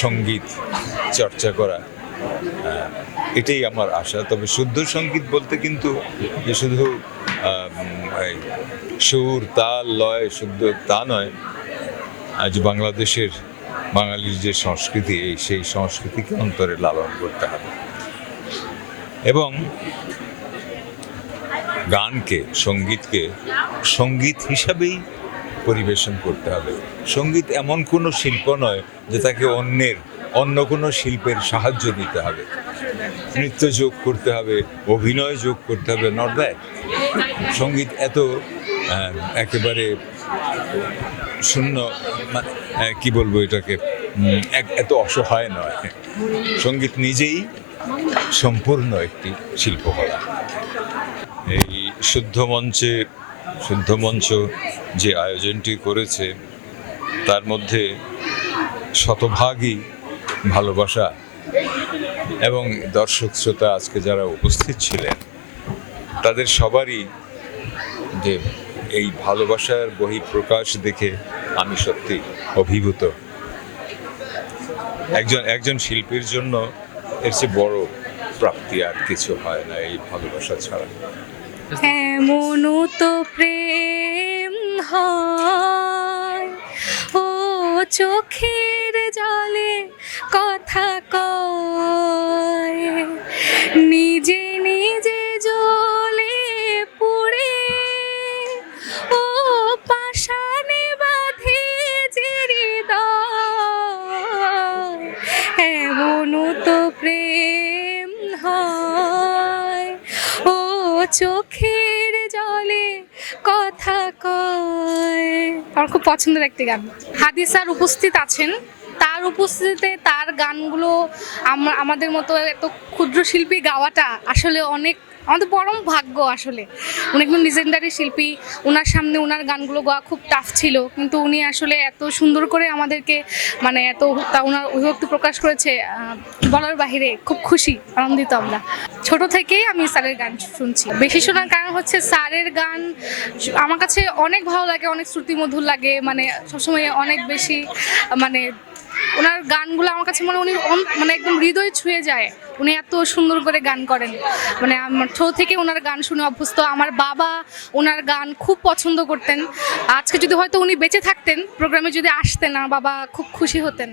সঙ্গীত চর্চা করা, এটাই আমার আশা। তবে শুদ্ধ সঙ্গীত বলতে কিন্তু যে শুধু এই সুর, তাল, লয় শুদ্ধ তা নয়। আজ বাংলাদেশের বাঙালির যে সংস্কৃতি, সেই সংস্কৃতিকে অন্তরে লালন করতে হবে এবং গানকে, সঙ্গীতকে সঙ্গীত হিসাবেই পরিবেশন করতে হবে। সঙ্গীত এমন কোনো শিল্প নয় যে তাকে অন্য কোনো শিল্পের সাহায্য নিতে হবে, নৃত্য যোগ করতে হবে, অভিনয় যোগ করতে হবে, নট দ্যাট। সঙ্গীত এত একেবারে শূন্য, কি বলবো এটাকে, এত অসহায় নয়। সঙ্গীত নিজেই সম্পূর্ণ একটি শিল্পকলা। এই শুদ্ধ মঞ্চ যে আয়োজনটি করেছে তার মধ্যে শতভাগই ভালোবাসা, এবং দর্শক শ্রোতা আজকে যারা উপস্থিত ছিলেন তাদের সবারই যে এই ভালোবাসার বহিঃপ্রকাশ দেখে আমি সত্যি অভিভূত। একজন শিল্পীর জন্য এর চেয়ে বড় প্রাপ্তি আর কিছু হয় না এই ভালোবাসা ছাড়া। এমনও তো প্রেম হয়, ও চোখের জলে কথা কয়, নিজে নিজে জ্বলে পুড়ে, ও পাষাণে বাঁধে যে হৃদয়। এমনও তো প্রেম হয়, ও চোখের জলে কথা কয়। আমার খুব পছন্দের একটি গান। হাদি স্যার উপস্থিত আছেন, তার উপস্থিতিতে তার গানগুলো আমাদের মতো এত ক্ষুদ্র শিল্পী গাওয়াটা আসলে আমাদের পরম ভাগ্য। আসলে উনি একদম লিজেন্ডারি শিল্পী, ওনার সামনে ওনার গানগুলো গাওয়া খুব টাফ ছিল, কিন্তু উনি আসলে এত সুন্দর করে আমাদেরকে এত ওনার অভিব্যক্তি প্রকাশ করেছে, বলার বাহিরে। খুব খুশি, আনন্দিত আমরা। ছোট থেকেই আমি স্যারের গান শুনছি। বেশি শোনার কারণ হচ্ছে স্যারের গান আমার কাছে অনেক ভালো লাগে, অনেক শ্রুতিমধুর লাগে, সবসময় অনেক বেশি ওনার গানগুলো আমার কাছে উনি একদম হৃদয় ছুঁয়ে যায়। উনি এত সুন্দর করে গান করেন, আমার ছোট থেকে ওনার গান শুনে অভ্যস্ত। আমার বাবা ওনার গান খুব পছন্দ করতেন। আজকে যদি হয়তো উনি বেঁচে থাকতেন, প্রোগ্রামে যদি আসতেন, আমার বাবা খুব খুশি হতেন।